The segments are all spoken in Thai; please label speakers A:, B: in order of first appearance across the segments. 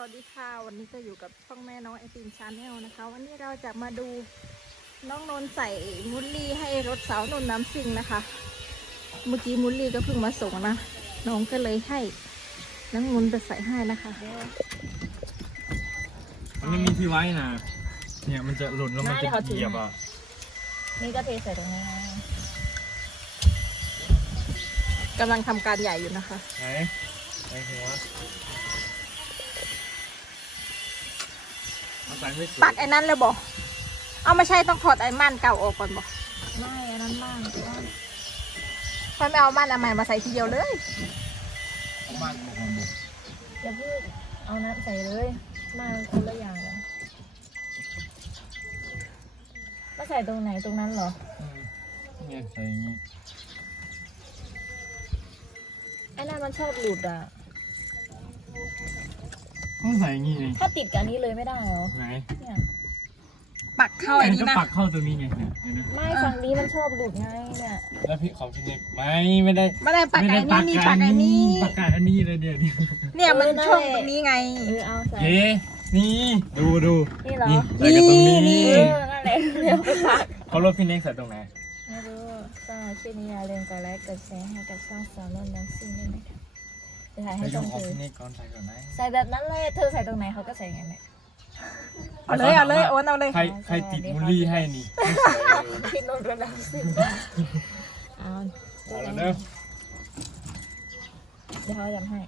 A: วัสดีค่ะวันนี้ก็อยู่กับช่องแม่น้องไอติมชาแนลนะคะวันนี้เราจะมาดูน้องนนท์ใส่มุลลี่ให้รถสาวนนท์น้ำซิ่งนะคะเมื่อกี้มุลลี่ก็เพิ่งมาส่งนะน้องก็เลยให้น้องนนท์ไปใส่ให้นะคะ
B: มันไม่มีที่ไว้นะเนี่ยมันจะหล่นแล้วมันจะเหยียบอ่ะ
A: นี่ก็เทใส่ตรงนี้กำลังทำการใหญ่อยู่นะคะ
B: ไหนหัวเอาใส่ไม่สุด
A: ตัดไอ้นั้นเลยบอกเอาไม่ใช่ต้องถอดไอ้ม่านเก่าออกก่อนบอก
C: ไม่อันนั้นม่าน
A: ค่อยไม่เอาม่านอันใหม่มาใส่ทีเดียวเลย
B: บ้านของบุก
C: อย่าเพิ่งเอานั้นใส่เลยม่านคนละอย่างกันมาใส่ตรงไหนตรงนั้นเหรอ
B: เนี่ยใส่อย่างนี้
C: ไอ้นั่นมันชอบหลุดอ่ะ
B: ต้องใส่อย่างนี้ไง
C: ถ้าติดกับอันนี้เลยไม่ได้เหรอ
B: ไหน
C: เนี่ย
A: ปักเข้าไอ้นี้
B: ก็
A: นะ
B: ปักเข้าตรงนี้ไงเนี่ยเห็นไหม
C: ไม่ฝั่งนี้มันชอบหลุดไงเนี่ย
B: แล้วพี่ของพี่เน็กไม่ได้
A: ไม่ได้ปักไอ้นี้นี่ปักไอ้นี้
B: ปักกาอันนี้เลยเนี่ย
A: เนี่ยมันช่องตรงนี้ไง
C: เอาใส่
B: เย้นี่ดู
C: นี่เหรอ
B: นี่ใส่กับตรงนี้
C: นั่นแหละเดี๋ยวไปปัก
B: เขารถพี่เน็กใส่ตรงไหน
C: ไม่รู้สร้างชื่อนิยายเรียนกับไลค์กับแชร์ให้กับช่องสาวนุ่นน้ำซิ่งได้ไหมคะจะถ่ายให้
B: ใส่
C: ตรง
B: ของ
C: เธอ
B: พี่เน็กก่อนใส่ก่อนไหน
C: ใส่แบบนั้นเลยเธอใส่ตรงไหนเขาก็ใส่อย่างนั้นแหละ
A: เอาเลยโอนเอาเลย
B: ใครติดมูลลี่ให้นี่ไม่ใส่เลย
C: พี่นนท์ระดับสิบเอา
B: เอาแล้วเด้อ
C: เดี๋ยวเขาจำให้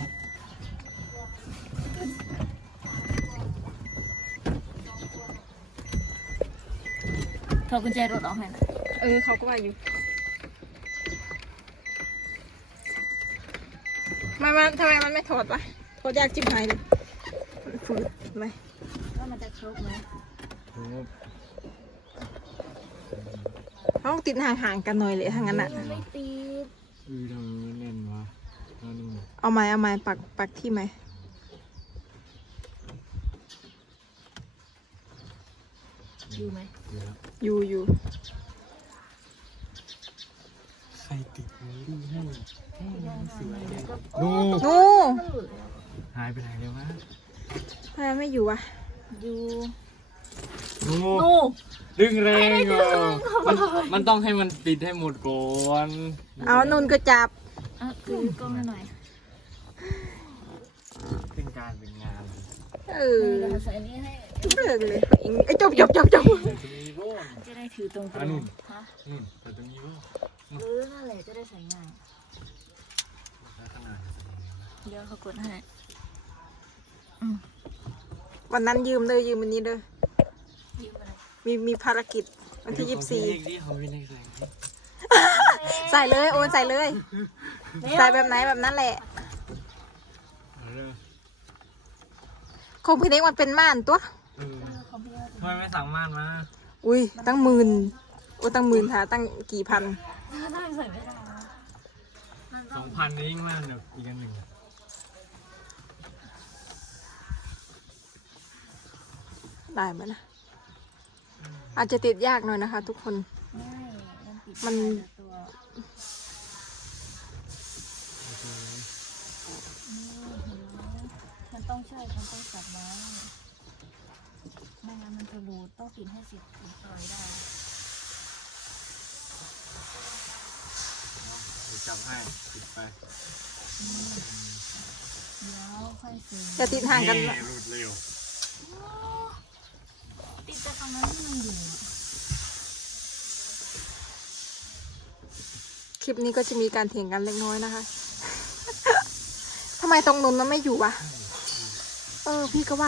C: ถอดกุญแจรถออกให้นะ
A: เขาก็ว่าอยู่มันทำไมมันไม่ถอดวะถอดยากจิ้มหายเลยมันฝืดไหม
C: ว่ามันจะครบไหม
A: ต้องติดห่างๆกันหน่อยเลยถ้างั้นอ่ะ
C: ไม่ติด
B: ทำไมมันแน่นวะเอานี่
A: เอาไม้ปักที่ไหม
C: อยู่ไหม
A: อยู่
B: ใครติดมูลลี่ให้สวยเลย
C: ดู
A: งู
C: มันหลุดแล้ว
B: หายไปไหนเลยวะ
A: ทำไมไม่อยู่วะ
C: อยู่
B: งู
C: งู
B: ดึงแรงอ่ะมันต้องให้มันติดให้หมดก่อน
A: เอานุ่นก็จับ
C: อ่ะคือกล้องให้หน่อย
B: เป็นการเป็นงาน
C: เดี๋ยวใส่อันนี้ให้
A: เลิกเลยไอ้จบ
B: แต่ตรงนี้บ้าง
C: จะได้ถือตรง
B: อ่ะนุ่น
C: ฮะ
B: แต่ตรงนี้บ้าง
C: นั่นแหละจะได้ใส่ง่าย
B: ขนาด
C: เดี๋ยวเขากดให้
A: วันนั้นยืมเลยยืมวันนี้เลย
C: ยืมอะไร
A: มีภารกิจวันที่
B: ที่เขาไม่ได้ใส่
A: 24ใส่เลยโอนใส่เลย ใส่แบบไหนแบบนั้นแหละคงพี่เล็กมันเป็นม่านตัว
B: ทำไมไม่สั่งม่านมา
A: อุ้ยตั้งหมื่นโอ้ตั้งหมื่นค่ะตั้งกี่พัน
C: ได้ใส่ไม่ได้นะ
B: 2,000นี่ยิ่งม่านเดี๋ยวอีกอันหนึ่ง
A: ได้ไหมนะอาจจะติดยากหน่อยนะคะ ทุกคน
C: ไม่มันติด
A: มัน
C: ตัวมันต้องใช่มันต้องจับไว้ไม่งั้นมันจะรูดต้องติดให้สิบติดต่อยได้
B: จับให้ติดไป
C: เดี๋ยวค่อยซื้อ
A: จะติดห่างกัน
B: รูดเร็ว
C: ติดจากฝั่งนั้นที่มันอยู่อะ
A: คลิปนี้ก็จะมีการเถียงกันเล็กน้อยนะคะ ทำไมตรงนู้นมันไม่อยู่วะพี่ก็ว่า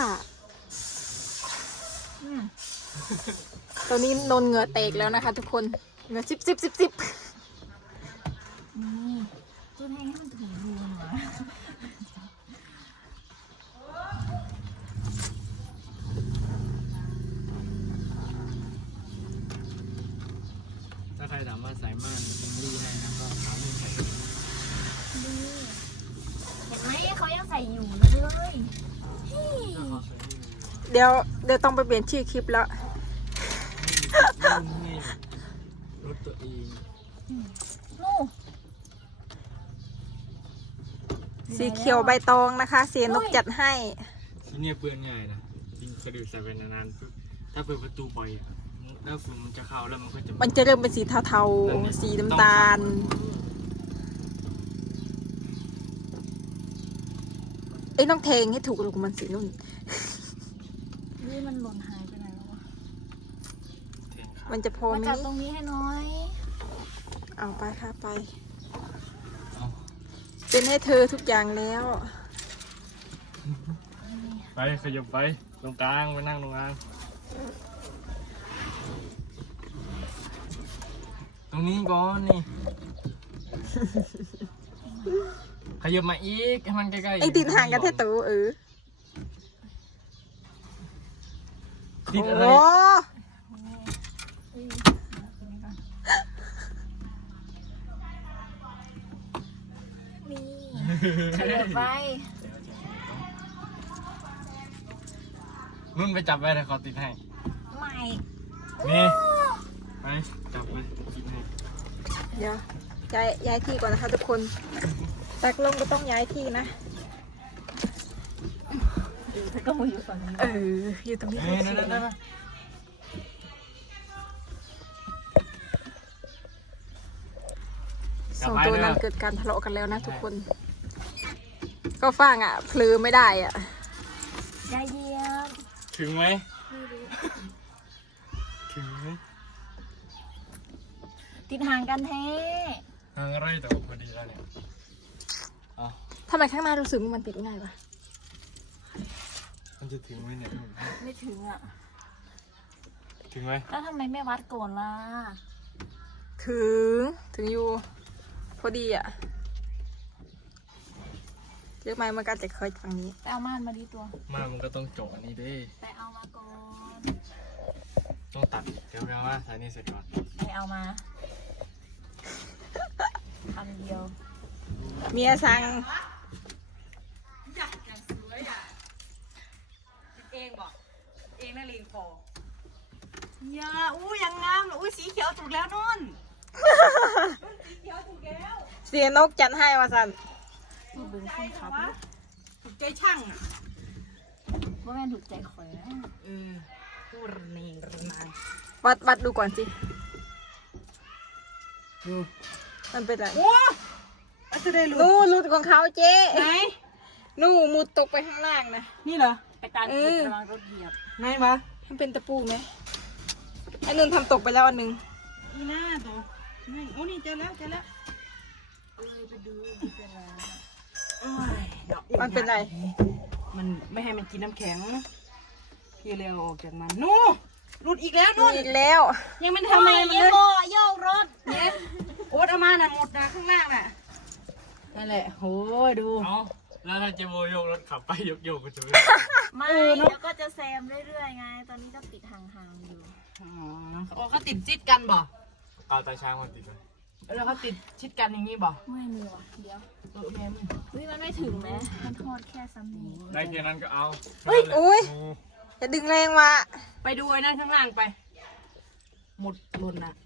A: ตอนนี้นนเหงื่อแตกแล้วนะคะ ทุกคนเหงื่อซิบ
C: นี่ตัวให้มันถูรูหน่อย
B: ถ้าใครถามว่าสายม่านเป็นรีให้นะก็ถามใส่
C: ดูเห็นไหมเขายังใส่อยู่เลย
A: เดี๋ยวต้องไปเปลี่ยนชื่อคลิปแล้ว
B: รถตัวเอง
C: ลูก
A: สีเขียวใบตองนะคะ เสียนกจัดให้
B: ที่เนี่ยเปื้อนง่ายนะยิงกระดูกใส่ไปนานๆปุ๊บถ้าเปิดประตูบ่อยอะแล้วฝุ่นมันจะเข้าแล้วมันก็จะ
A: มันจะเริ่มเป็นสีเทาๆสีน้ำตาลเอ้ยต้องเทงให้ถูกลูกมันสีนุ่น
C: นี่มันหล่นหายไปไหนแล้ววะ
A: มันจะพอ
C: มา
A: ไหม
C: จับตรงนี้ให้น้อย
A: เอาไปค่ะไป
B: เอา
A: เป็นให้เธอทุกอย่างแล้ว
B: ไปขยับไปตรงกลางไปนั่งตรงกลางตรงนี้ก่อนนี่ ขยับมาอีกให้มันใกล้ๆ
A: ไอ้ติดห่างกันแท้ตูเออ
B: ติดอะไร
A: โอ้
C: นี่ขยับไป
B: นุ่นไปจับไปเลยขอติดให้
C: ใหม่
B: นี่ไปจับไปติดให้
A: เดี๋ยวย้ายที่ก่อนนะคะทุกคนตักลงก็ต้องย้ายที่นะ
C: ถ้าก็มาอยู่ฝั่งนี้
A: เอออยู่ตรงนี้
B: เอ้ยนั่นนั่นนั่น
A: สองตัวนั้นเกิดการทะเลาะกันแล้วนะทุกคน ก็ฟังอ่ะเพลือไม่ได้อ่ะ
C: ยายเยี่ยม
B: ถึงไหมถึงไหม
C: ติดห่างกันแท้
B: ทางอะไรแต่พอดีแล้วเนี่ยเอา
A: ทำไมข้างหน้ารู้สึกว่ามันติดง่ายปะ
B: มันจะถึงไหมเนี่ย
C: ไม่ถึงอ่ะ
B: ถึงไหม
C: แล้วทำไมไม่วัดก่อนล่ะ
A: ถึงอยู่พอดีอ่ะเรียกไม้มันก็จะเคยฝั่งนี้
C: ไปเอาม่านมาดีตัว
B: มามันก็ต้องเจาะอันนี้ดิ
C: ไปเอามาก่อน
B: ต้องตัดเดี๋ยวเอาว่าสายนี้เสร็จก่อน
C: ไปเอามาคำเดียว
A: เมียสั่ง
D: เองบอกเองน่าลีนคอย่าอู้ยังงามเลยอู้สีเขียวถูกแล้วนุ่น สีเขียวถูกแล้ว
A: เสียนกจัดให้ว่าสัน
C: ที่บึงคนขับ
D: ถูกใจช่างอ่ะ
C: ว่าแม่นถูกใจข่อยนะ
D: พูดเนงระนาง
A: วัดดูก่อนสิ
D: ดู
A: มันเป็นอะไร
D: โอ้อาจจะได้รู้
A: นู่นรุดของเขาเจ๊
D: ไหน
A: นู่นมุดตกไปข้างล่างนะ
D: นี่เหรอ
C: ไปตามกินระวังรถเหยียบ
D: ไหนวะ
A: มันเป็นตะปูไหมไอ้นุ่นทำตกไปแล้วอันหนึง
D: นี่หน้าตัวนี่โอ้นี่เจอแล้ว
C: เลยไปดูเป็นไร
D: โอ้ยดอก
A: มันเป็นไร
D: มันไม่ให้มันกินน้ำแข็งพี่เลยเอาออกจากมันนู่นหลุดอีกแล้วนุ่น
A: อีกแล้ว
D: ยังไม่ได้ทำอะไรมันเลย
C: โยกรถ
D: เนี่ยโอ๊ตเอามาน่ะหมดนะข้างล่างน่ะนั่นแหละโอ้ยดู
B: เอาแล้วถ้าเจโบโยกรถขับไปโยกก็จะไม่
C: ไม่เดี๋ยวก็จะแซมเรื่อยๆไง ตอนนี้ก็ติดห่างๆอยู่
D: อ๋อเขาติดชิดกันบ่
B: เอาตาช้างมาติดเลย
D: แล้วเขาติดชิดกันอย่างนี้บ่
C: ไม่มีว่ะเดี๋ยว
D: แม่มึง
C: เฮ้ยมันไม่ถึงไหมมันทอดแค่ซ้ำนี้
B: ได้แค่นั้นก็เอา
A: อุ้ยจะดึงแรงมา
D: ไปดูไอ้นั่นข้างล่างไป หมดหล่นนะ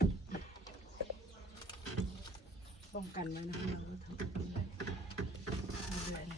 D: ป้องกันไว้นะเราทำเรื่อย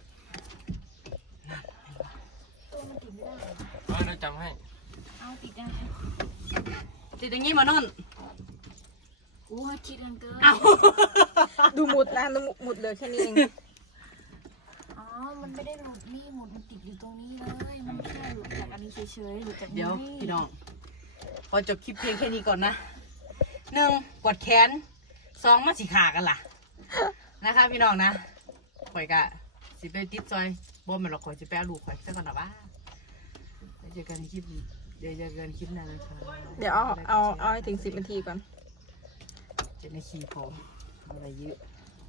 C: ตัวมันติดไม่ได้
B: เอาเราจำให้
C: เอาติดได้
D: ๆติดอย่างนี้มาโน่น
C: อู้ยคิดกันเกิน
D: เอา
A: ดูหมุดนะดูหมุดเหลยแค่นี้เอง
C: อ๋อ มันไม่ได้หลุดนี่หมดมันติดอยู่ตรงนี้เลย มันแค่หลุดจากอันนี้เฉยๆหลุดจาก
D: เดี๋ยว
C: นี่
D: พี่น้องพอจบคลิปเพียงแค่นี้ก่อนนะหนึ่งกดแขนสองมาสีขากันล่ะนะคะพี่น้องนะข่อยกะสิไปติดซอยบ่แม่นหรอกข่อยสิไปเอาลูกข่อยซะก่อนนะบ้าเดี๋ยวเจอกันในคลิปเดี๋ยวเจอกันคลิปหน้านะคะ
A: เดี๋ยวเอาให้ถึง10 นาทีก่อน
D: จะในคีย์พออะไรเยอะ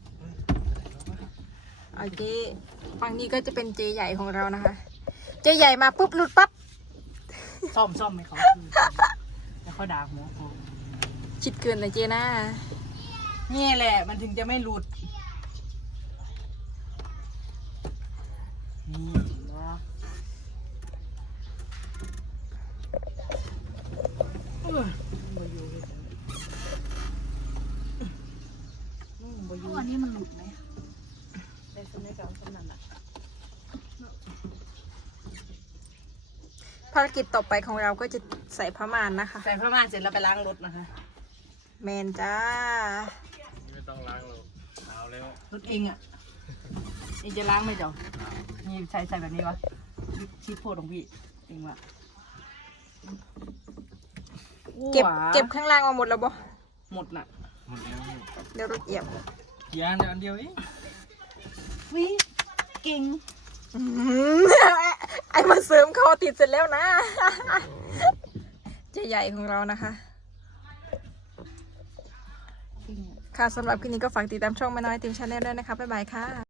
A: เอาเจ๊ฝั่งนี้ก็จะเป็นเจ๊ใหญ่ของเรานะคะ เจ๊ใหญ่มาปุ๊บหลุดปั๊บ
D: ซ่อมไหมเขาแล้วเขาด่าหัวเขา
A: ชิดเกินนะเจ๊นะ
D: นี่แหละมันถึงจะไม่หลุดนี่เนาะบ่อยู่เลยบ่อยู่
C: ตัวนี้มันหลุดไหม
D: ได้สมัยเก่าสมัยนั้น
A: ภารกิจต่อไปของเราก็จะใส่ผ้าม่านนะคะ
D: ใส่ผ้าม่านเสร็จแล้วไปล้างรถนะคะ
A: แมนจ้า
B: ไม่ต้องล้างหรอกหนาวแล้ว
D: รถเองอ่ะเองจะล้างไหมจ๊ะนี่ใส่แบบนี้วะชีพโพดของพี่เองวะ
A: เก็บข้างล่างมาหมดแล้วบ่
D: หมดน่ะ
B: หมดแล้ว
A: เดี๋ยวรถเหยียบ
B: กี่อันเดียวอันเดียวเอง
D: วิเก่ง
A: อื้อหือไอ้มาเสริมคอติดเสร็จแล้วนะ เจะใหญ่ของเรานะคะ ค่ะสำหรับคลิปนี้ก็ฝากติดตามช่องแม่น้อยทีมชาแนลด้วยนะคะ บ๊ายบายค่ะ